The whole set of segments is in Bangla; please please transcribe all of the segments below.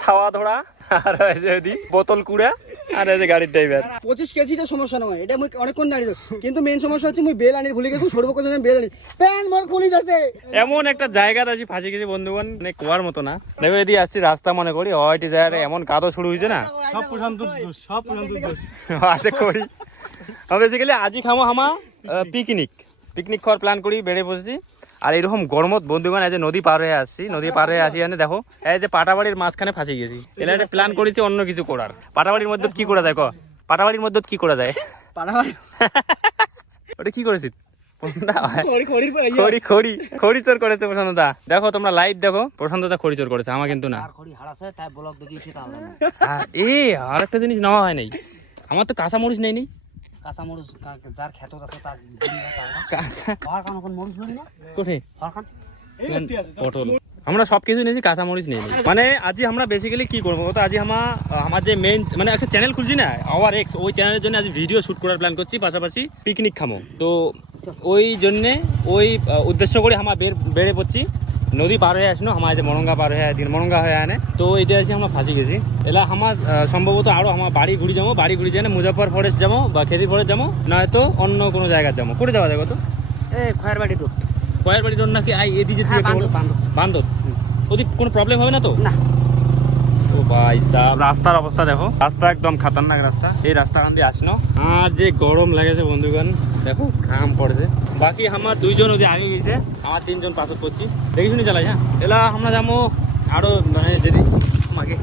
ছাওয়া ধরা আর বোতল কুড়া আর এই যে গাড়ির ড্রাইভার 25 কেজিটা সমস্যা নয়, এটা মুই অনেকক্ষণ দাঁড়িয়ে, কিন্তু মেইন সমস্যা হচ্ছে মুই বেল আনি ভুলে গেছি, সর্বপ্রথম বেল আনি প্যান মোর খুলি যাচ্ছে। এমন একটা জায়গা আছে ফাঁসি গেছি বন্ধুগণ, মানে কুয়ার মতো না। দেখো এদিকে আসছি রাস্তা মনে করি হয়টি জায়গায় এমন কাদো শুরু হয়েছে না, সব প্রশান্ত দোষ, সব প্রশান্ত দোষ আছে করি। আমি বেসিক্যালি আজই খামো হামা পিকনিক খাওয়ার প্ল্যান করি, বেড়ে বসেছি। আর এরকম গরমত বন্ধুগণ এই যে নদী পার হয়ে আসছি, নদী পার হয়ে আসি দেখো এই যে পাটাবাড়ির মাঝখানে ফাঁসি গেছি। এলা একটা প্ল্যান করেছি অন্য কিছু করার। পাটাবাড়ির মধ্যে কি করা যায় ক? পাটাবাড়ির মধ্যে কি করা যায়? ওটা কি করেছিস? খড়ি চোর করেছে প্রশান্ত দা। দেখো তোমরা লাইভ দেখো, প্রশান্ত দা খড়ি চোর করেছে, আমার কিন্তু না। আর একটা জিনিস নেওয়া হয় নাই, আমার তো কাঁচা মরিচ নেই। পটল আমরা সবকিছু নিয়েছি, কাঁচা মরিচ নেই। মানে আজ আমরা বেসিক্যালি কি করবো তো, আজ আমার যে মেইন মানে একটা চ্যানেল খুলছি না আওয়ার এক্স, ওই চ্যানেলের জন্য আজ ভিডিও শুট করার প্ল্যান করছি, পাশাপাশি পিকনিক খামো। তো ওই জন্যে ওই উদ্দেশ্য করে আমার বেড়ে পড়ছি। নদী পার হয়ে আসনো আমার যে মরঙ্গা পার হয়ে দিন মরঙ্গা হয়ে আনে, তো এটা আছে আমরা ফাঁসি গেছি। এলা আমার সম্ভবত আরো আমার বাড়ি ঘুরি যাবো, বাড়ি ঘুরি যাই মুজাফর ফরেস্ট যাবো বা খেদি ফরেস্ট যাবো, নয়তো অন্য কোনো জায়গায় যাবো। করে যাওয়া যাবে তো খয়েরবাড়ি রোড, খয়েরবাড়ি রোড নাকি এদিকে বান্ধব, ওদিক কোনো প্রবলেম হবে না তো? না। ও ভাই সাহেব রাস্তার অবস্থা দেখো, রাস্তা একদম খাতারনাক রাস্তা। এই রাস্তাখান দিয়ে আসনো আর যে গরম লাগেছে বন্ধুগণ, দেখো ঘাম পড়েছে। বাকি আমার দুইজন ওদের আগে গেছে, আমার তিনজন পাশত করছি, দেখি শুনি চালাই। হ্যাঁ এলা আমরা যাবো আরো মানে যদি আমাকে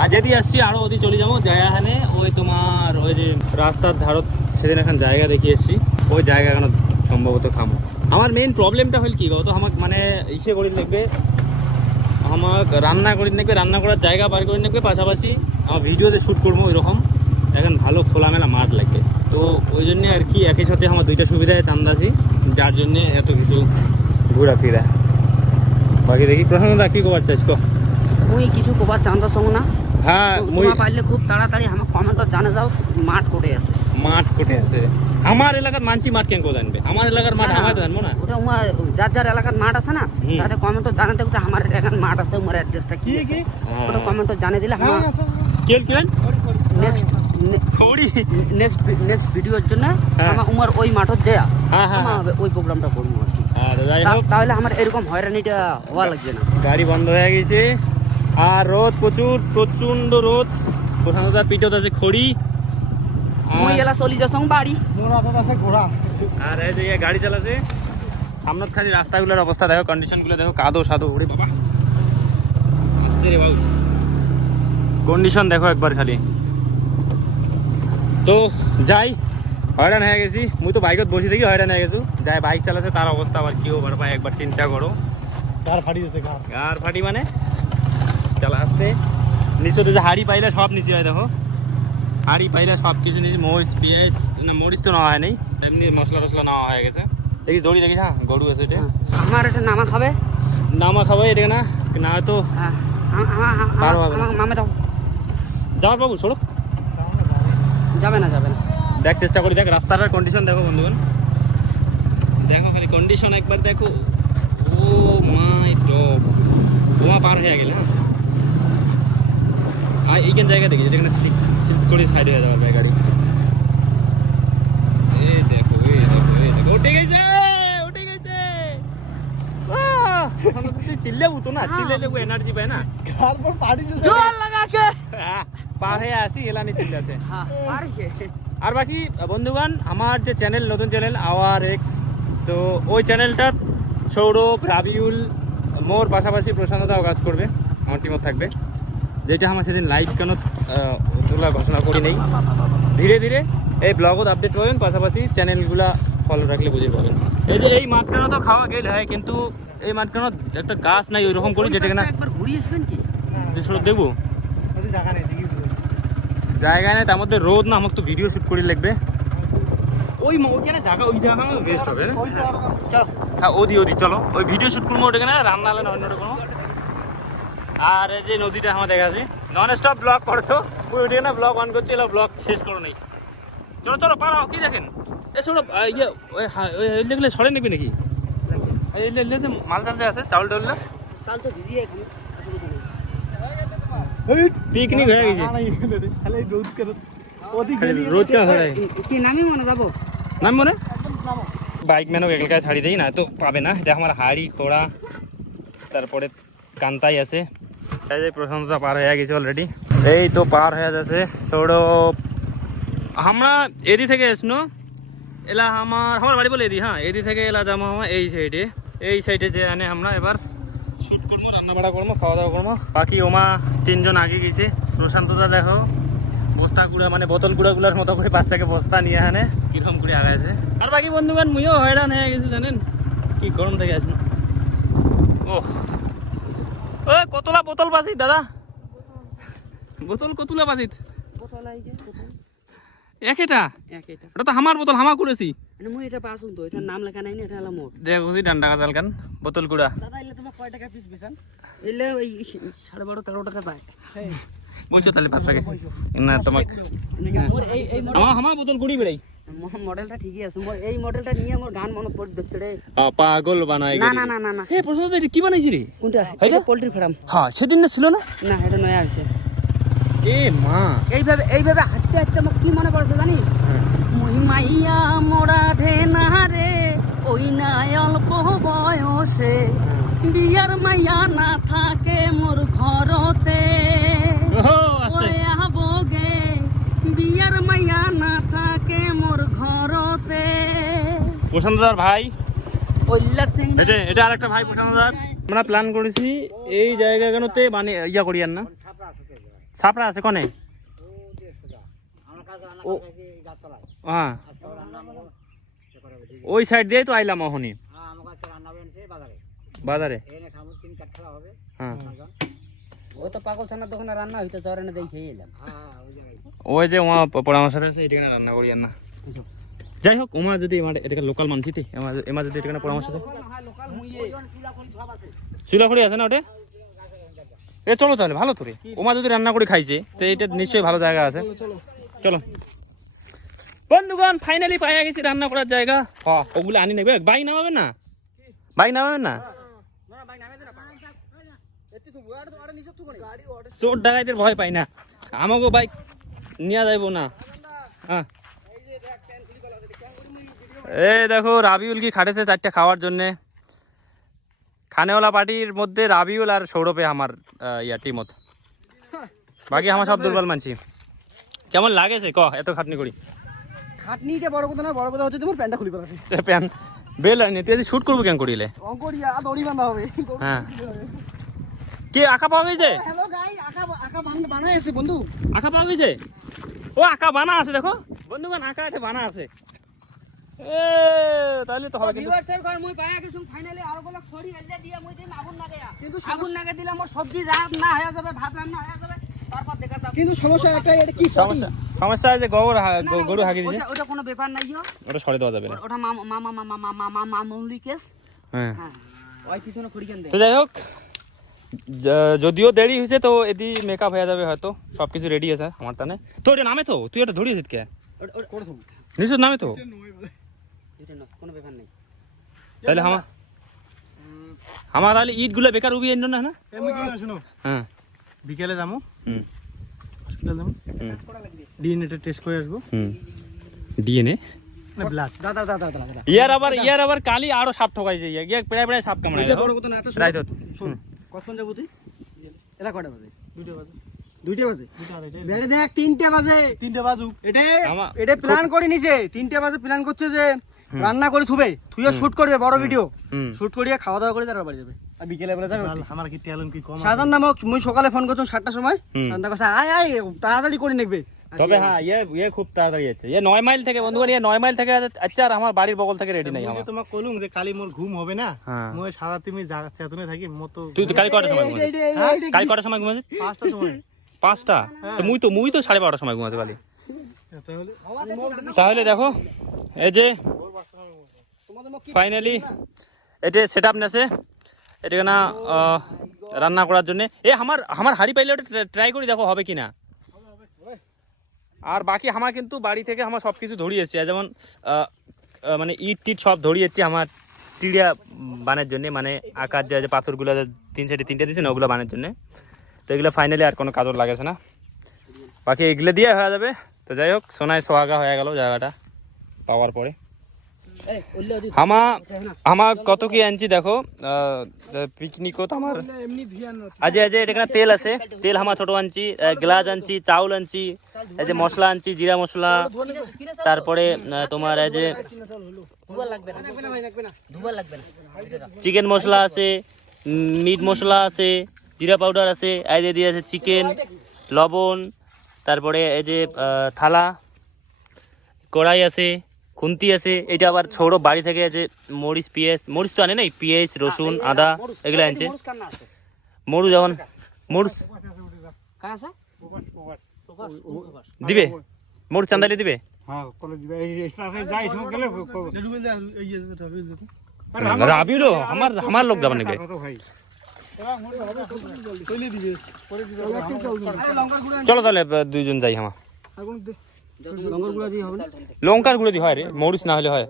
আর যদি আসছি আরো ওদিকে চলে যাবো জায়গাখানে, ওই তোমার ওই যে রাস্তার ধারত সেদিন এখন জায়গা দেখে এসছি, ওই জায়গা এখন সম্ভবত খামো। আমার মেইন প্রবলেমটা হল কি গত, আমাকে মানে ইসে করে দেখবে, আমার রান্না করে দেখবে, রান্না করার জায়গা বার করে দেখবে, পাশাপাশি আমার ভিডিওতে শ্যুট করবো ওইরকম এখন ভালো খোলামেলা মাঠ লাগবে। তো ওই জন্যে আর কি একই সাথে আমার দুইটা সুবিধায় চান্দাছি, যার জন্যে এত কিছু ঘোরাফেরা। বাকি দেখি প্রসঙ্গটা কি কবার চাইছ? মুই কিছু কবার চান্দা সঙ্গ না। হ্যাঁ মুই পারলে খুব তাড়াতাড়ি আমার কমেন্টত জানা যাও মাঠ কোটে আছে। মাঠ কোটে আছে আমার এলাকার মানছি, মাঠ কেন জানবে? আমার এলাকার মাঠ আমার জানবো না। ওটা যার যার এলাকার মাঠ আছে না, তাতে কমেন্টত জানাতে হবে আমার এলাকার মাঠ আছে, আমার অ্যাড্রেসটা কি আছে ওটা কমেন্টত জানিয়ে দিলে আমার নেক্সট ভিডিওর জন্য আমার উমার ওই মাঠত দেয়া ওই প্রোগ্রামটা করবো আর কি। তাহলে আমার এরকম হয়রানিটা হওয়া লাগবে না। গাড়ি বন্ধ হয়ে গেছে আর রোদ প্রচুর, প্রচন্ড রোদ। প্রধানত পিঠত আছে খড়ি, চলি যাচ্ছ বাড়ি আর এই জায়গায় গাড়ি চালাচ্ছে। সামনের খালি রাস্তাগুলোর অবস্থা দেখো, কন্ডিশনগুলো দেখো, কাদো সাদো উড়ে বাবা আসতে রে বাবু, কন্ডিশন দেখো একবার খালি। তো যাই, হয়রান হয়ে গেছি, মুই তো বাইকত বসে দেখি হয়রান হয়ে গেছি। যাই বাইক চালাচ্ছে তার অবস্থা আবার কি হবার পায় একবার চিন্তা করো। গার ফাটি মানে চালা আসছে, নিচে যে হাড়ি পাইলে সব নিচে হয় দেখো, হাড়ি পাইলে সব কিছু নিচে, মরিচ পেঁয়াজ না, মরিচ তো নেওয়া হয় নাই, এমনি মশলা টসলা নেওয়া হয়ে গেছে। দেখি দড়ি দেখিস, হ্যাঁ গরু আছে এটা, আমার এটা নামা খাবে এটা না না তো মামা দাও যাওয়ার বাবু সড়ক যাবে না দেখ চেষ্টা করি, দেখ রাস্তাটার কন্ডিশন দেখো বন্ধুগণ, দেখো খালি কন্ডিশন একবার দেখো। ও মাই গড, বোমা পার হয়ে গেল। হ্যাঁ আর এইখান জায়গা দেখি যেখানে স্লিপ করে সাইড হয়ে যাবে গাড়ি। এই দেখো উঠে গেছে চিল্লে উঠো না, চিল্লে লেবু এনার্জি পায় না, পার হয়ে আসি এলানি চিল্লে আছে। আর বাকি বন্ধুগণ আমার যে চ্যানেল, নতুন চ্যানেল আওয়ার এক্স, তো ওই চ্যানেলটা সৌরভ, রাবিউল, মোর পাশাপাশি প্রশান্ততাও কাজ করবে, আমার টিমও থাকবে, যেটা আমার সেদিন লাইভ কেন তোলা ঘোষণা করি নেই। ধীরে ধীরে এই ব্লগত আপডেট পাবেন, পাশাপাশি চ্যানেলগুলা ফলো রাখলে বুঝে পাবেন। এই যে এই মাঠখানা তো খাওয়া গেল হয়, কিন্তু এই মাঠখানা একটা গাছ নাই ওইরকম করি যেটা কিনা যে সড়ক দেখবো জায়গা নেই, তার মধ্যে রোদ না, আমাকে তো ভিডিও শুট করে লাগবে। ওইখানে জায়গা, ওই জায়গা বেস্ট হবে না? হ্যাঁ ওদি চলো, ওই ভিডিও শুট করবো ওটা কেনা, রান্না হলে না অন্যটা কোনো। আর এই যে নদীটা আমার দেখা আছে, নন স্টপ ব্লগ করছো, ওই ওইটা না ব্লগ অন করছে, এলা ব্লগ শেষ করো নেই। চলো পারাও, কি দেখেন এসব ইয়ে ওই সরে নেবে নাকি? মাল টালতে আছে, চাউল টাউল চাল তো ভিজিয়ে পিকনিক হয়ে গেছে খালি রোদ করে ওদিক গেলি রোদ কা হয় কি নামি মনে যাবো নাম মনে বাইক ম্যানও এখানকার ছাড়ি দেই না তো পাবে না এটা আমার হাড়ি খোড়া তারপরে কান্তাই আছে এই যে প্রশংসা পার হয়ে গেছে অলরেডি এই তো পার হয়ে যাচ্ছে ছোড়ো আমরা এদি থেকে এসনো এলা আমার বাড়ি বলে এদি হ্যাঁ এদি থেকে এলা যাবো এই সাইডে যে আনে আমরা এবার শুট করবো রান্না বাড়া করবো খাওয়া দাওয়া করবো বাকি ওমা 3 জন আগে গেছে প্রশান্তদা দেখো বস্তা গুঁড়া মানে বোতল গুঁড়াগুলার মতো করে 5 টাকা বস্তা নিয়ে আনে কিরকম করে আগাইছে আর বাকি বন্ধুগণ মুইও হয়রান হয়ে গেছি জানেন কি গরম থেকে আসলো ও কতলা বোতল বাজিত দাদা বোতল কতলা বাজিত একেটা ওটা তো আমার বোতল হামা করেছি মুই এটা পাসুন তো এটার নাম লেখা নাই না এটা হলো মোর দেখো দি ডান্ডা কাজাল কান বোতল গুড়া দাদা এলে তোমার কয় টাকা পিস বেচান এলে ওই 12.5-13 টাকা পায় বসো তাহলে 5 টাকা না তোমাক মোর এই আমার বোতল গুড়ি বেড়াই মডেলটা ঠিকই আছে মোর এই মডেলটা নিয়ে মোর গান মনে পড়ে দেখতে রে পাগল বানাই না না না না না এ প্রশ্ন এটা কি বানাইছি রে কোনটা এটা পোল্ট্রি ফার্ম হ্যাঁ সেদিন না ছিল না না এটা নয়া আছে এ মা এইভাবে হাঁটতে হাঁটতে আমার কি মনে পড়ছে জানি মুই মাইয়া মোরা ধেনা রে ওই নাই অল্প বয়সে বিয়ার মাইয়া না থাকে মোর ঘরতে ওই আবগে বিয়ার মাইয়া না থাকে মোর ঘরতে প্রশান্তদার ভাই ওইলা সিং এটা আরেকটা ভাই প্রশান্তদার আমরা প্ল্যান করেছি এই জায়গাগুলোতে মানে ইয়া করিয়ান না ছাপড়া আছে কোনে হ্যাঁ ওই সাইড দিয়ে তো আইলাম ওহনি বাজারে হ্যাঁ ও তো পাগল ছানার দোকানে রান্না হইতো চরেনে দেখে এলাম ওই যে ওমা পরামর্শ আছে এটাকে রান্না করিয়ান না যাই হোক ওমা যদি এটা লোকাল মানছিতে এমা যদি এটাকে পরামর্শ আছে চুলাখড়ি আছে না ওটা এ চলো তাহলে ভালো তো রে ওমা যদি রান্না করে খাইছে তো এটা নিশ্চয়ই ভালো জায়গা আছে চলো বন্ধুগণ ফাইনালি পাইয়া গেছি রান্না করার জায়গা হ্যাঁ ওগুলো আনি নেবে বাইক নামাবেন না চোর ডাকাইদের ভয় পাই না আমাকেও বাইক নিয়ে যাইব না হ্যাঁ এই দেখো রাবিউল কি খাটেছে 4টা খাওয়ার জন্যে খানেওয়ালা পার্টির মধ্যে রাবিউল আর সৌরভে আমার টিমত বাকি আমার সব দুর্বল মানছি কেমন লাগেছে এত খাটনি করি খাটনিটা বড় কথা না বড় কথা হচ্ছে তোমার প্যান্টটা খুলি পড়াছে প্যান বেল হয়নি তুই শুট করবো কেন করিলে অঙ্করিয়া দড়ি বাঁধা হবে হ্যাঁ কি আঁকা পাওয়া গেছে হ্যালো গাই আঁকা বানাই আছে বন্ধু আঁকা পাওয়া গেছে ও আঁকা বানা আছে দেখো বন্ধুগণ আঁকা এটা বানা আছে এ তাহলে তো হবে কিন্তু ভিউয়ার্সের ঘর মুই পায়া গেছুম ফাইনালি আর গুলো খড়ি এলে দিয়া মুই দিন আগুন লাগে কিন্তু আগুন লাগে দিলে মোর সবজি রাত না হয়ে যাবে ভাত রান্না হয়ে যাবে তারপর দেখা যাবে কিন্তু সমস্যা একটাই এটা কি সমস্যা আছে গরু হাগি দিছে ওটা কোনো ব্যাপার নাই ওটা সরে দেওয়া যাবে না ওটা মামুলি কেস হ্যাঁ ওই পিছনে খড়ি কেন দে তো যাই হোক যদিও দেরি হয়েছে তো এদি মেকআপ হয়ে যাবে হয়তো সবকিছু রেডি আছে আমার টানে তো এটা নামে তো তুই এটা ধরিয়েছিস কে নিশ্চয় নামে তো কোনো ব্যাপার নেই তাহলে আমার তাহলে ইটগুলো বেকার উবি এনো না শুনো হ্যাঁ বিকেলে যাবো হুম হসপিটাল যাবো ডিএনএ টেস্ট করে আসবো ডিএনএ না ব্লাড দাদা ইয়ার আবার কালি আরো সাপ ঠকাইছে ইয়া প্রায় সাপ কামড়ায় বড় কথা না রাইট শুন কখন যাবো তুই এলা কয়টা বাজে 2টা বাজে বেড়ে দেখ 3টা বাজে 3টা বাজুক এটা প্ল্যান করে নিছে 3টা বাজে প্ল্যান করছে যে রান্না করে থুবে তুইও শুট করবে বড় ভিডিও শুট করিয়া খাওয়া দাওয়া করে তারপর বাড়ি যাবে আর বিকেলে বেলা যাবে আমার কি ট্যালেন্ট কি কম সাধারণ নামক মুই সকালে ফোন করছম 7টার সময় তার কাছে আয় তাড়াতাড়ি করে নেবে তবে হ্যাঁ ইয়ে খুব তাড়াতাড়ি আছে 9 মাইল থেকে বন্ধুগণ 9 মাইল থেকে আচ্ছা আর আমার বাড়ির বগল থেকে রেডি নাই আমার তোমাকে কইলুম যে কালি মোর ঘুম হবে না মই সারা তুমি চেতনে থাকি মতো তুই কালি কয়টার সময় ঘুমাস কালি কয়টার সময় ঘুমাস 5টার সময় 5টা তো মুই তো 12:30টার সময় ঘুমাস কালি তাহলে দেখো এই যে ফাইনালি এটা সেটআপ নেছে এটা না রান্না করার জন্য আমার হাড়ি পাইলে ওটা ট্রাই করে দেখো হবে কিনা আর বাকি আমার কিন্তু বাড়ি থেকে আমার সব কিছু ধরিয়েছি যেমন মানে ইট টিট সব ধরিয়েছি আমার টিড়িয়া বানের জন্য মানে আকার যে পাথরগুলো 3 সাইডে 3টে দিয়েছে না ওগুলো বানের জন্য তো এগুলো ফাইনালি আর কোনো কাজর লাগেছে না, বাকি এগুলো দিয়ে হয়ে যাবে। তো যাই হোক সোনায় সোহাগা হয়ে গেল জায়গাটা পাওয়ার পরে। আমার কত কি আনছি দেখো, পিকনিকত আমার আজ আজ এখানে তেল আছে, তেল আমার ছোট আনছি, গ্লাস আনছি, চাউল আনছি, এই যে মশলা আনছি, জিরা মশলা, তারপরে তোমার এই যে চিকেন মশলা আছে, মিট মশলা আছে, জিরা পাউডার আছে, এই যে দিয়ে আছে চিকেন, লবণ, তারপরে এই যে থালা, কড়াই আছে, খুন্তি আছে। এটা আবার ছোট বাড়ি থেকে আছে মরিচ, পেঁয়াজ, মরিচ তো আনে নাই, পেঁয়াজ, রসুন, আদা এগুলো আনছে। মরু যখন মরুচ দিবে, মরুচ চান্দালি দিবে, রাবিরও আমার লোক যাবেন নাকি? চলো তাহলে দুইজন যাই। আমার লঙ্কার গুঁড়ো দিয়ে হয় রে, মরিচ না হলে হয়।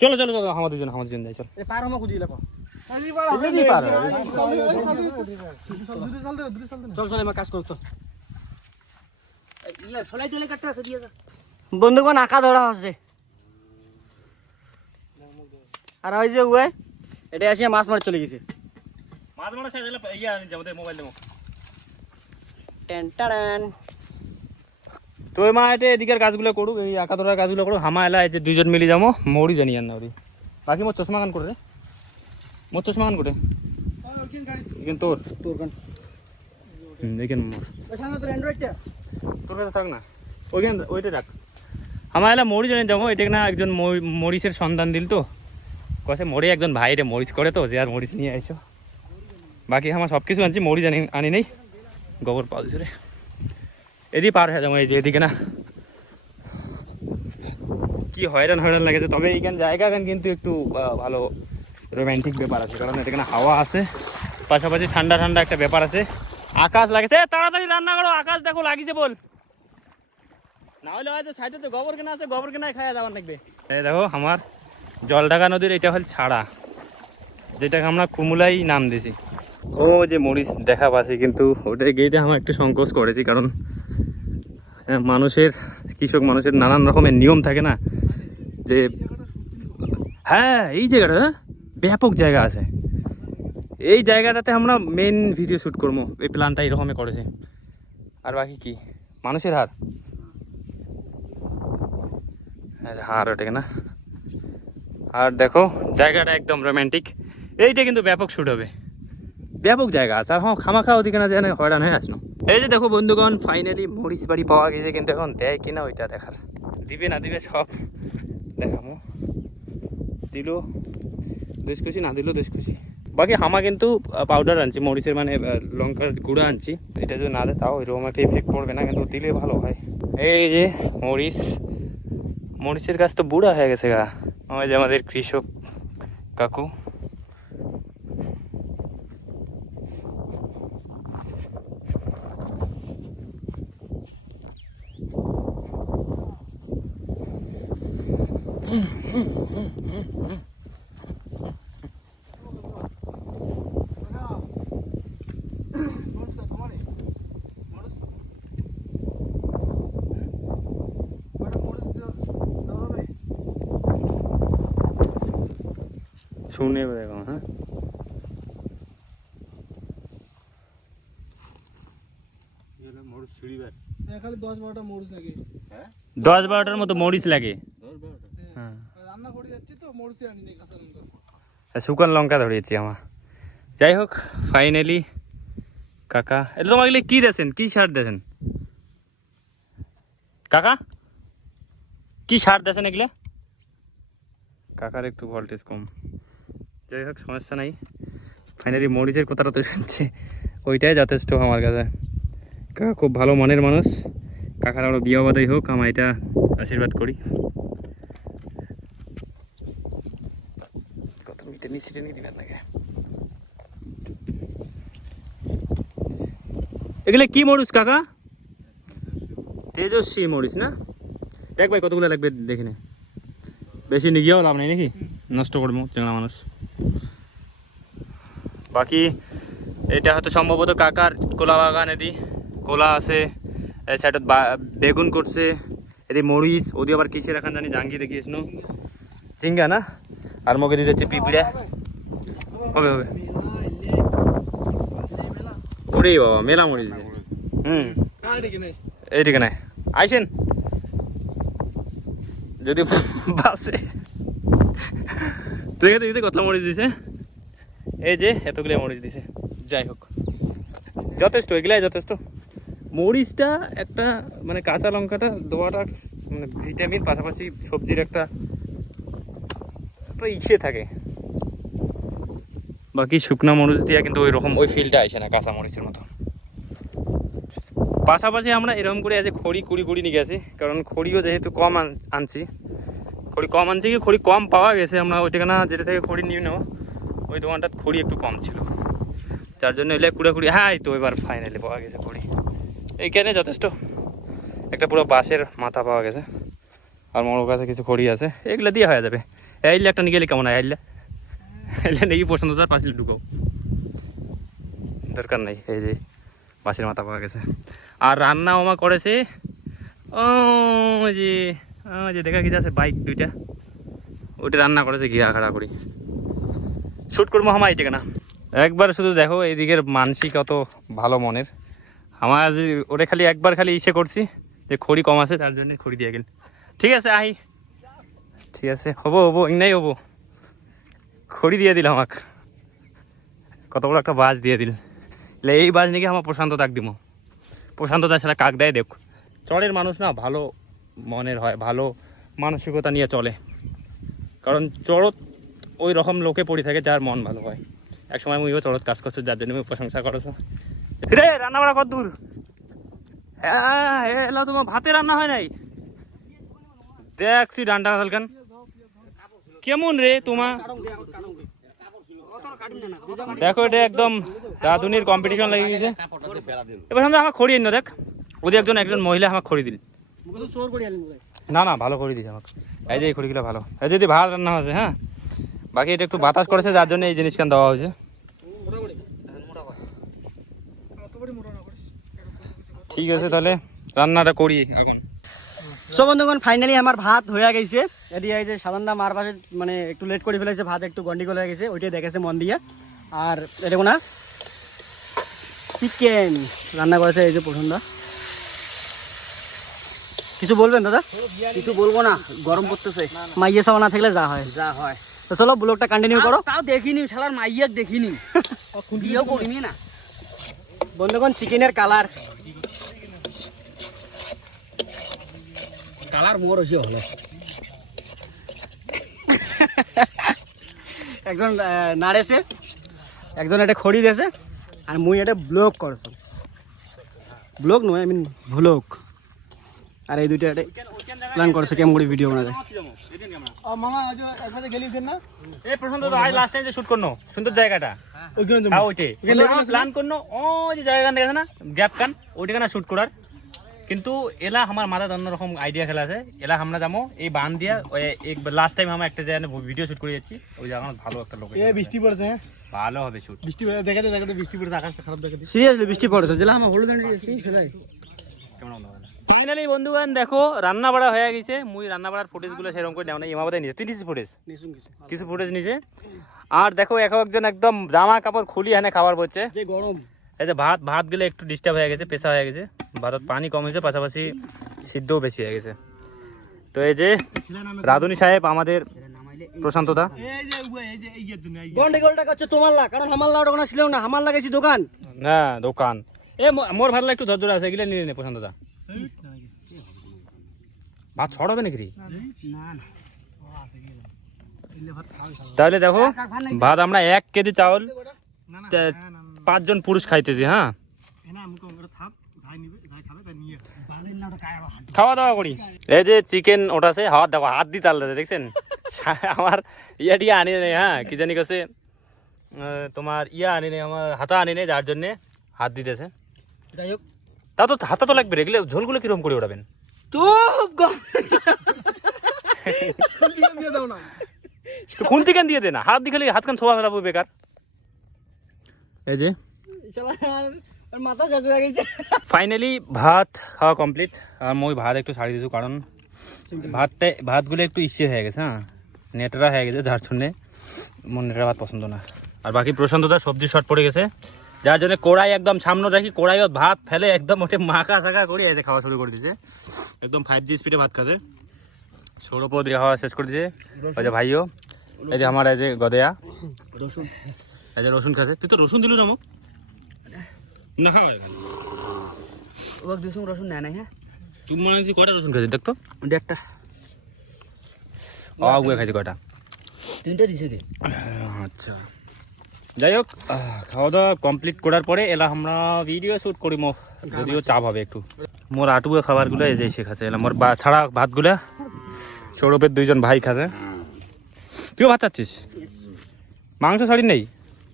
চলো চলো চলো আমার দুজন যাই। চল বন্ধুগণ আঁকা ধরা হচ্ছে। আর ওই যে উয়ে এটা আসিয়া মাছ মার চলে গেছে। মাছ মারা শেষ হলে ইয়া যাবো, মোবাইল দেবো। তো মা এটা এদিকের কাজগুলো করুক, এই আঁকা ধরার কাজগুলো করুক, হামা এলা এই যে দুইজন মিলে যাবো, মৌরি জানি আর না ওরি। বাকি মোর চশমা গান করে রে, মোর চশমা গান করে এখান তোর দেখেন মোর তোর কাছে থাক না, ওইখান ওইটা রাখ। হামা এলা মৌরি জানি যাবো, এটা না একজন মরিচের সন্ধান দিল তো, কষে মরি একজন ভাই রে মরিচ করে তো, যে আর মরিচ নিয়ে আইসো। বাকি আমার সব কিছু আনছি, মরিচ আনি নেই, গোবর পাওয়া দিচ্ছে রে। এদিকে পার হয়ে যাবো, এই যে এদিকে না কি হয়রান লাগেছে। তবে এইখানে জায়গা কিন্তু একটু ভালো রোম্যান্টিক ব্যাপার আছে, কারণ এখানে হাওয়া আছে, পাশাপাশি ঠান্ডা ঠান্ডা একটা ব্যাপার আছে। আকাশ লাগেছে, তাড়াতাড়ি রান্না করো, আকাশ দেখো লাগিছে বল, না হলে হয়তো সাইডে তো গোবর কেনা আছে, গোবর কেনায় খাওয়া যাওয়ার লাগবে। এই দেখো আমার জলঢাকা নদীর এটা হল ছাড়া, যেটাকে আমরা কুমুলাই নাম দিয়েছি। ও যে মরিচ দেখা পাচ্ছি, কিন্তু ওটা গিয়ে আমার একটু সংকোচ করেছি, কারণ কৃষক মানুষের নানান রকমের নিয়ম থাকে না, যে হ্যাঁ এই জায়গাটা ব্যাপক জায়গা আছে, এই জায়গাটাতে আমরা মেন ভিডিও শ্যুট করবো, এই প্ল্যানটা এরকমই করেছে। আর বাকি কি মানুষের হার ওটাকে না। আর দেখো জায়গাটা একদম রোম্যান্টিক, এইটা কিন্তু ব্যাপক শ্যুট হবে, ব্যাপক জায়গা আছে। আর খামাখা ওদিকে না যেন হয়রান হয়ে আসনো। এই যে দেখো বন্ধুগণ ফাইনালি মরিচ বাড়ি পাওয়া গেছে, কিন্তু এখন দেয় কিনা ওইটা দেখার, দিবে না দিবে সব দেখাবো। দিল বেশ খুশি, না দিল বেশ খুশি। বাকি হামা কিন্তু পাউডার আনছি, মরিচের মানে লঙ্কার গুঁড়া আনছি, এটা যদি না দেয় তাও এরকম একটা ইফেক্ট পড়বে না, কিন্তু দিলে ভালো হয়। এই যে মরিচের গাছ তো বুড়া হয়ে গেছে গা, ওই যে আমাদের কৃষক কাকু। শুনে দেখো, হ্যাঁ খালি 10-12টা মরিচ লাগে, 10-12টার মতো মরিচ লাগে। হ্যাঁ রান্না করে যাচ্ছি তো মরিচ আনি নাই, কাঁচা লঙ্কা শুকান লঙ্কা ধরিয়েছি আমার। যাই হোক ফাইনালি কাকা, এটা তোমাকে কি দেন, কি সার দেন কাকা, কি সার দেন এগুলা? কাকার একটু ভোল্টেজ কম, যাই হোক সমস্যা নাই। ফাইনালি মরিচের কথাটা তো শুনছি, ওইটাই যথেষ্ট আমার কাছে। কাকা খুব ভালো মনের মানুষ, কাকার আরও বিয়ে বাদাই হোক, আমার এটা আশীর্বাদ করি। কত মিটে নিচে নিয়ে দিবেন নাকি? এগুলো কি মরিচ কাকা? তেজস্বী মরিচ না? দেখ ভাই কতগুলো লাগবে দেখি না, বেশি নিয়ে গিয়েও লাভ নেই নাকি, নষ্ট করবো চেংড়া মানুষ। বাকি এটা হয়তো সম্ভবত কাকার কলা বাগান, এদি কলা আছে, এই সাইডত বেগুন করছে, এদি মরিচ, ওদি আবার কিসের এখন জানি জাঙ্গি দেখিয়েছিল ঝিঙ্গা না, আর মুখে দিয়ে যাচ্ছে পিঁপড়ে। হবে হবে ওরে বাবা মেলা মরিচ। এইদিকে নাই আইসেন যদি বাসে দেখে দেখতে কত মরিচ দিছে, এই যে এতগুলো মরিচ দিছে। যাই হোক যথেষ্ট, এগুলাই যথেষ্ট। মরিচটা একটা মানে কাঁচা লঙ্কাটা দেওয়াটা মানে ভিটামিন, পাশাপাশি সবজির একটা ইসে থাকে। বাকি শুকনা মরিচ দিয়া কিন্তু ওই রকম ওই ফিলটা আসে না কাঁচা মরিচের মতো। পাশাপাশি আমরা এরকম করে আজ খড়ি কুড়ি নিয়ে গেছি, কারণ খড়িও যেহেতু কম আনছি, খড়ি কম আনছি কি খড়ি কম পাওয়া গেছে। আমরা ওই ঠিকানা যেটা থেকে খড়ি নিয়ে নেবো ওই দোকানটার খড়ি একটু কম ছিল, যার জন্য এলে কুড়ি। হ্যাঁ এই তো এবার ফাইনালি পাওয়া গেছে খড়ি, এইখানে যথেষ্ট। একটা পুরো বাঁশের মাথা পাওয়া গেছে, আর মোর কাছে কিছু খড়ি আছে, এগুলো দিয়ে হয়ে যাবে। আইলে একটা নিয়ে গেলে কেমন হয়, আইলে নাকি পছন্দ তার পাঁচলে ঢুকো, দরকার নাই। এই যে বাঁশের মাথা পাওয়া গেছে। আর রান্না ওমা করেছে ও যে দেখা গেছে আছে বাইক দুইটা, ওইটা রান্না করেছে ঘিরা খাড়া করি। শ্যুট করবো আমার এইটা না একবার, শুধু দেখো এইদিকের মানসিক কত ভালো মনের। আমার ওটা খালি একবার খালি ইসে করছি যে খড়ি কম আছে, তার জন্য খড়ি দিয়ে গেল। ঠিক আছে আহি, ঠিক আছে হবো নাই হবো, খড়ি দিয়ে দিল আমাকে, কত বড় একটা বাজ দিয়ে দিল। এই বাজ নাকি আমার প্রশান্ত দাগ দিব, প্রশান্ত দা সেটা কাক দেয়। দেখ চরের মানুষ না ভালো মনের হয়, ভালো মানসিকতা নিয়ে চলে, কারণ চড়ত ওই রকম লোকে পড়ে থাকে যার মন ভালো হয়। একসময় মুইও চড়ত কাজ করছো, যার জন্য প্রশংসা করছো। রে রান্না বাড়া কত দূর? হ্যাঁ এলা তোমার ভাতে রান্না হয় নাই? দেখছি ডান্ডা হালকান কেমন রে তোমার। দেখো এটা একদম রাঁধুনির কম্পিটিশন লেগে গেছে। এবার আমার খড়ি এনে দেখ, ওদের একজন মহিলা আমাকে খড়ি দিল। না ভালো খড়ি দিছে আমাকে, এই যে এই খড়িগুলো ভালো, এই যদি ভাত রান্না হয়েছে। হ্যাঁ বাকি এটা একটু বাতাস করেছে, যার জন্য এই জিনিসখান দেওয়া হয়েছে। ঠিক আছে তাহলে রান্নাটা করি এখন। সো বন্ধুগণ ফাইনালি আমার ভাত হয়ে গেছে। এদিকে এই যে সাধারণ মার পাশে মানে একটু লেট করে ফেলেছে, ভাত একটু গন্ডিগোল হয়ে গেছে, ওইটাই দেখেছে মন দিয়ে। আর এটা না চিকেন রান্না করেছে এই যে পছন্দ। কিছু বলবেন দাদা? কিছু বলবো না, গরম করতেছে। মাইয়ে সাওয়া না থাকলে যা হয়। তো চলো ব্লগটা কন্টিনিউ করো। তাও দেখিনি শালার মাইয়াক দেখিনি, বিয়েও করিনি না। বন্ধুগণ চিকেনের কালার মোর হয়েছে ভালো। একজন নাড়েছে, একজন এটা খড়ি দিয়েছে, আর মুই এটা ব্লগ করছো। ব্লগ নয় আই মিন ভ্লগ। আর এই দুইটা এটা প্ল্যান করছে কেমন করে ভিডিও বানা যায়। মামা আজ একবার গেলি না এই প্রশান্ত তো আজ লাস্ট টাইম যে শুট করনো সুন্দর জায়গাটা, ওইখানে হ্যাঁ ওইটাই প্ল্যান করনো। ও যে জায়গা দেখে না গ্যাপ কান, ওইটা না শুট করার। কিন্তু এলা আমার মাথায় অন্যরকম আইডিয়া খেলা আছে। এলা আমরা যাবো এই বান দিয়া, লাস্ট টাইম আমরা একটা জায়গায় ভিডিও শুট করে যাচ্ছি, ওই জায়গা ভালো একটা লোক। বৃষ্টি পড়ছে, হ্যাঁ ভালো হবে শুট। বৃষ্টি দেখাতে দেখাতে বৃষ্টি পড়ছে, আকাশটা খারাপ দেখাতে। সিরিয়াসলি বৃষ্টি পড়েছে, যেটা আমার হলুদ সেটাই। ফাইনালি বন্ধুগণ দেখো রান্না বাড়া হয়ে গেছে। মুই রান্না বাড়ার ফুটেজগুলো সেরকম করে নেওয়া নাই, ইমাবাদে নিয়েছে। তুই নিয়েছিস ফুটেজ? কিছু ফুটেজ নিয়েছে। আর দেখো একজন একদম জামা কাপড় খুলি এনে খাবার বলছে, যে গরম। এই যে ভাত গুলো একটু ডিস্টার্ব হয়ে গেছে, পেশা হয়ে গেছে, ভাতত পানি কম হয়েছে, পাশাপাশি সিদ্ধও বেশি হয়ে গেছে। তো এই যে রাধুনি সাহেব আমাদের প্রশান্ত দা, গন্ডগোলটা করছে তোমার লা, কারণ আমার লা ওটা ছিল না, আমার লাগাইছি দোকান না দোকান। মোর ভালো একটু ধৈর্য আছে, এগুলো নিয়ে নে প্রশান্ত দা। ভাত ছড়াবে নাকি রে? তাহলে দেখো ভাত আমরা 1 কেজি চাউল 5 জন পুরুষ খাইতেছি। হ্যাঁ খাওয়া দাওয়া করি। এই যে চিকেন ওঠাছে, হাত দেখো হাত দিতে আলাদা দেখছেন। আমার ইয়া আনি নেই, হ্যাঁ কি জানি কাছে তোমার ইয়া আনি নেই, আমার হাতা আনি নেই, যার জন্যে হাত দিতেছে। যাই হোক তা তো হাতা তো লাগবে, এগুলো ঝোলগুলো কিরকম করে ওঠাবেন? খুন্তি কেন দিয়ে দে না, হাত দিয়ে খালি হাত খান ছোয়া ফেলাবো বেকার। এই যে মাথা শেষ হয়ে গেছে। ফাইনালি ভাত খাওয়া কমপ্লিট। আর মই ভাত একটু ছাড়ি দিয়েছি কারণ ভাতগুলো একটু ইসে হয়ে গেছে, হ্যাঁ নেটরা হয়ে গেছে, যার জন্যে মোর নেটরা ভাত পছন্দ না। আর বাকি প্রশান্তদা সবজি শর্ট পড়ে গেছে, যার জন্য কড়াই একদম সামনে রাখি, কড়াইত ভাত ফেলে একদম ওঠে মাখা চাকা করে এসে খাওয়া শুরু করে দিয়েছে। একদম 5G স্পিডে ভাত খাতে সৌরভ দিয়ে খাওয়া শেষ করে দিয়েছে। ওই যে ভাইও, এই যে আমার এই যে গদেয়া রসুন, এই যে রসুন খাচ্ছে। তুই তো রসুন দিলু না মোক না খাওয়া ও দিসুম রসুন নেয় না। হ্যাঁ তুমি মনে হচ্ছে কয়টা রসুন খাইছি দেখতো? 1.5টা আগুয়ে খাইছি কয়টা? 3টা দিছে কি? আচ্ছা যাই হোক, খাওয়া দাওয়া কমপ্লিট করার পরে এলা আমরা ভিডিও শ্যুট করি। যদিও চাপ হবে একটু। মোর আটুয়া খাবারগুলো এই যে এসে খাচ্ছে, এলা মোর ছাড়া ভাতগুলা সৌরভের 2জন ভাই খাচ্ছে। তুইও ভাত চাচ্ছিস? মাংস ছাড়ি নেই?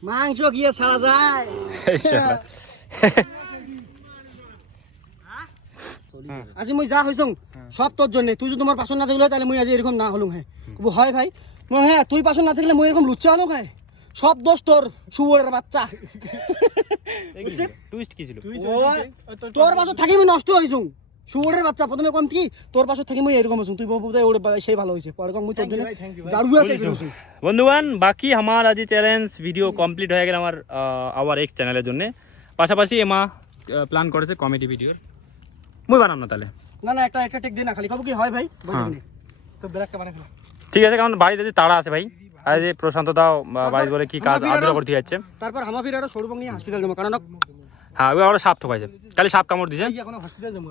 মাংস গিয়ে ছাড়া যায়? আজি মই যা হইছং সব তোর জন্য। তুই যদি তোমার পাশন না থাকলে তাহলে মই আজি এরকম না হলুম। হ্যাঁ হয় ভাই, হ্যাঁ তুই পাশন না থাকলে মই এরকম লুচ্চা হলো। হ্যাঁ সব দোষ তোর, শুয়োরের বাচ্চা। টুইস্ট কি ছিল? তোর পাশে থাকি মই নষ্ট হইছুং, শুয়োরের বাচ্চা। প্রথমে কম কি তোর পাশে থাকি মই এরকম হইছুং। তুই বাবুদাই ওরে সেই ভালো হইছে, পরে কম মই তোর জন্য গাড়ুয়া খেয়ে হইছুং। বন্ধুগণ, বাকি আমার আজি চ্যালেঞ্জ ভিডিও কমপ্লিট হয়ে গেল আমার আওয়ার এক্স চ্যানেলের জন্য। পাশাপাশি এমা প্ল্যান করেছে কমেডি ভিডিওর। মই বানাম না তাহলে? না না, একটা টেক দে না, খালি খাবো কি হয় ভাই? তো ব্রেকটা বানাই ফেলা ঠিক আছে, কারণ বাড়িতে যে তাড়া আছে ভাই। আর যে প্রশান্ত দাও বাড়ি বলে কি কাজ আদর করতে যাচ্ছে। তারপর হামাফির আরো সরুবং নিয়ে হসপিটাল যাবো, কারণ হ্যাঁ ওই আরো সাপ ঠকাইছে, কালি সাপ কামড় দিছে। এখন হসপিটাল যাবো।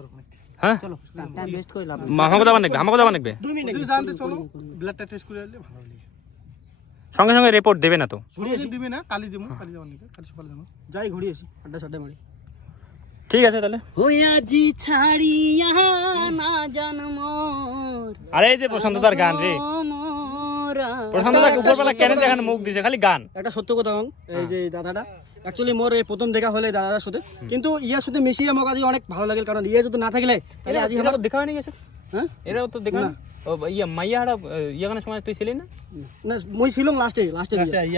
হ্যাঁ চলো টাইম ওয়েস্ট কই লাভ। আমাকে যাবার নাকবে, আমাকে যাবার নাকবে। 2 মিনিট তুই জানতে চলো, ব্লাডটা টেস্ট করে আনলে ভালো হবে। সঙ্গে সঙ্গে রিপোর্ট দেবে না তো? ঘুরিয়ে দিবি না, কালি দেবো, কালি যাওয়ার নাকি, কালি সকালে যাবো। যাই ঘুরিয়েছি আড্ডা সাড্ডা মারি। ঠিক আছে তাহলে। হইয়া জি ছাড়িয়া না জন্মর। আরে এই যে প্রশান্ত দার গান রে, প্রশান্ত দা উপরবেলা কেন দেখেন মুখ দিছে খালি গান। একটা সত্য কথা বল, এই যে দাদাটা অ্যাকচুয়ালি মোর এই প্রথম দেখা হলে দাদার সাথে, কিন্তু ইয়ার সাথে মিশিয়ে মোক আজি অনেক ভালো লাগে। কারণ ইয়ে যদি না থাকলে তাহলে আজি আমার দেখা হয়নি গেছে। হ্যাঁ এরাও তো দেখা না। ইয়া মাইয়াড়া ইয়াগানের সময় তুই ছিলি না? না মই ছিলাম লাস্টে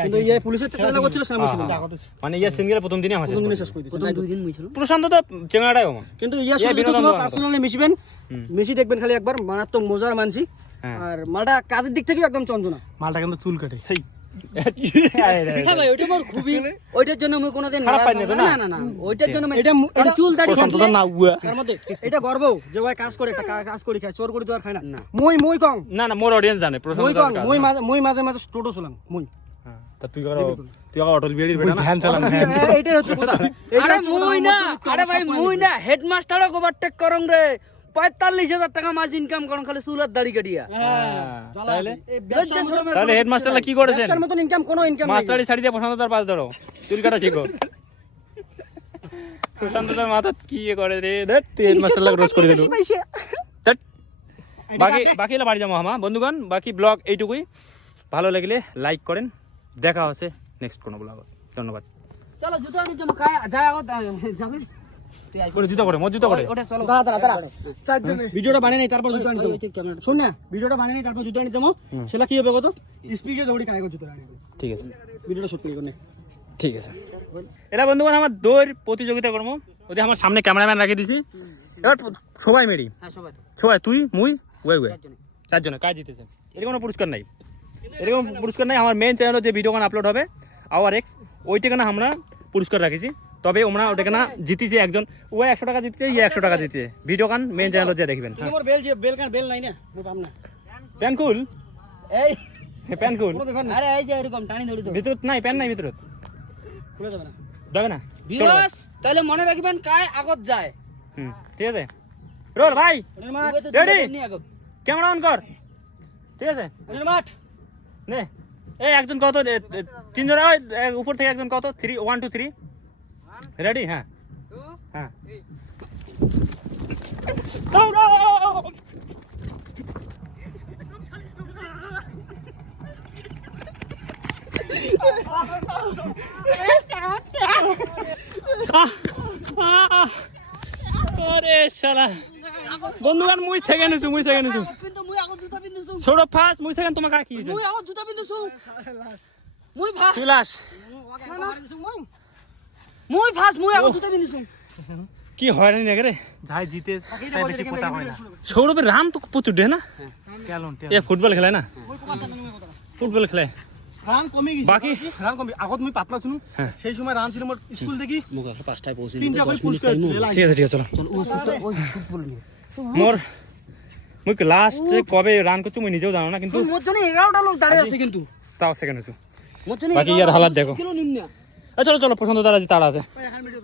কিন্তু ইয়ে পুলিশের চেষ্টা করছিল না, মই ছিলাম মানে ইয়া সিঙ্গেল প্রথম দিনই আমার প্রথম দিনে শেষ করে দিয়েছে। প্রথম 2 দিন মই ছিল। প্রশান্ত দা চেঙ্গাড়াই ওমন। কিন্তু ইয়ার সাথে যদি তোমরা পার্সোনালি মিশবেন, মিশি দেখবেন খালি একবার, মারাত্মক মজার মানছি। আর মালটা কাজের দিক থেকে একদম চঞ্চনা। মালটা কিন্তু চুল কাটে সেই হ্যাঁ ভাই, ওইটা মোর খুবই, ওইটার জন্য মই কোনোদিন না না না ওইটার জন্য এটা চুল দাড়ি প্রশান্ত দা না উয়া তার মধ্যে এটা গর্ব যে ওই কাজ করে, একটা কাজ করে খায়, চোর করে তো আর খায় না। মই কম, না না মোর অডিয়েন্স জানে প্রশান্ত মই দা। কম, মই মাঝে মাঝে টোটো চলাম মই। তা তুই অটল বিড়ির বেটা না? ধ্যান চালাম। এইটাই হচ্ছে কথা। আরে মই না, আরে ভাই মই না, হেডমাস্টারও ওভারটেক করং রে। 45,000 টাকা মাস ইনকাম করং খালি চুল আর দাড়ি কাটিয়া। তাহলে হেডমাস্টাররা কি করেছেন? ব্যবসার মতন ইনকাম, কোনো ইনকাম নাই। মাস্টারি ছাড়ি দিয়ে প্রশান্ত দার পাশ ধরো, চুল কাটা শিখো। প্রশান্ত দার মাথা কি করে রে? দেখ তুই হেডমাস্টার লাগ রোজ করে দিলু। ধ্যাৎ। বাকি বাড়ি যাবো আমা বন্ধুগণ। বাকি ব্লগ এইটুকুই। ভালো লাগলে লাইক করেন। দেখা হচ্ছে নেক্সট কোনো ব্লগ। ধন্যবাদ। চলো জুতো আনি জমা খায় যায় আগত যাবে। করে জুতা করে, জুতা করে। ওটা চলো। দাঁড়া ভিডিওটা বানিয়ে নেই, তারপর জুতো আনতে হবে। শোন না, ভিডিওটা বানিয়ে নেই, তারপর জুতো আনতে যাবো। সেটা কি হবে কত স্পিডে দৌড়ি কায়গো জুতো আনতে। ঠিক আছে, ভিডিওটা শুট করি নে। ঠিক আছে। এটা বন্ধুগণ আমার দৌড় প্রতিযোগিতা করবো। ওই যে আমার সামনে ক্যামেরাম্যান রাখি দিছি। এবার সবাই মেরি, হ্যাঁ সবাই তো সবাই তুই মুই ওয়ে ওয়ে 4 জনে। 4 জনে কাজ জিতেছে। এর কোনো পুরস্কার নাই, এরকম পুরস্কার নাই। আমার মেন চ্যানেলে যে ভিডিও গান আপলোড হবে আওয়ার এক্স, ওইটাকে না আমরা পুরস্কার রাখিছি। তবে ওমরা ওটাকে না জিতিছে একজন, ও 100 টাকা জিতছে, ইয়ে 100 টাকা জিতছে। ভিডিও গান মেন চ্যানেলে যে দেখবেন। তোমার বেল যে বেল নাই না, মই পাম না। প্যানকুল এই প্যানকুল কোনো ব্যাপার না, আরে এই যে এরকম টানি ধরি তো ভিতরত নাই, প্যান নাই ভিতরত, খুলে যাবে না। যাবে না। বিরাস তাহলে মনে রাখবেন কায় আগত যায়। ঠিক আছে রোল ভাই, মাঠ রেডি, নি আগত ক্যামেরা অন কর। ঠিক আছে মাঠ নে। এই একজন কত, 3 জন, উপর থেকে একজন কত, 3 1 2 3 রেডি। হ্যাঁ হ্যাঁ আরে শালা বন্ধুগান মুই সেকেন্ড হইছু, কিন্তু মুই আগত জুতা পিন্ধিছো, ছোট ফার্স্ট মুই সেকেন্ড, তোমার কি হইছে? মুই আগত জুতা পিন্ধিছো, মুই ভাগ ক্লাস মুই ফার্স্ট মুই আগত জুতা পিনিছো কি হয়রানি লাগে রে যাই জিতে তাই বেশি কথা হয় না সৌরভের রান তো প্রচুর দেয় না ট্যালেন্ট এ ফুটবল খেলায় না ফুটবল খেলে রান কমে গেছে বাকি রান কমে আগত মই পাতলা ছিলু হ্যাঁ। সেই সময় রান ছিল মোর স্কুল দেখি মোক এখন 5টায় পৌঁছে 3টা করে পুরস্কার দিলে ঠিক আছে চলো চল ওই ফুটবল নিয়ে মোর মুই লাস্ট কবে রান করছি মুই নিজেও জানো না কিন্তু মোর জন্য 11টা লোক দাঁড়িয়ে আছে কিন্তু তাও সেকেন্ড হয়েছে মোর জন্য বাকি ইয়ার হালাত দেখো কিলো নিম্না চলো চলো প্রশান্ত দাদা তারা আছে এখন ভিডিও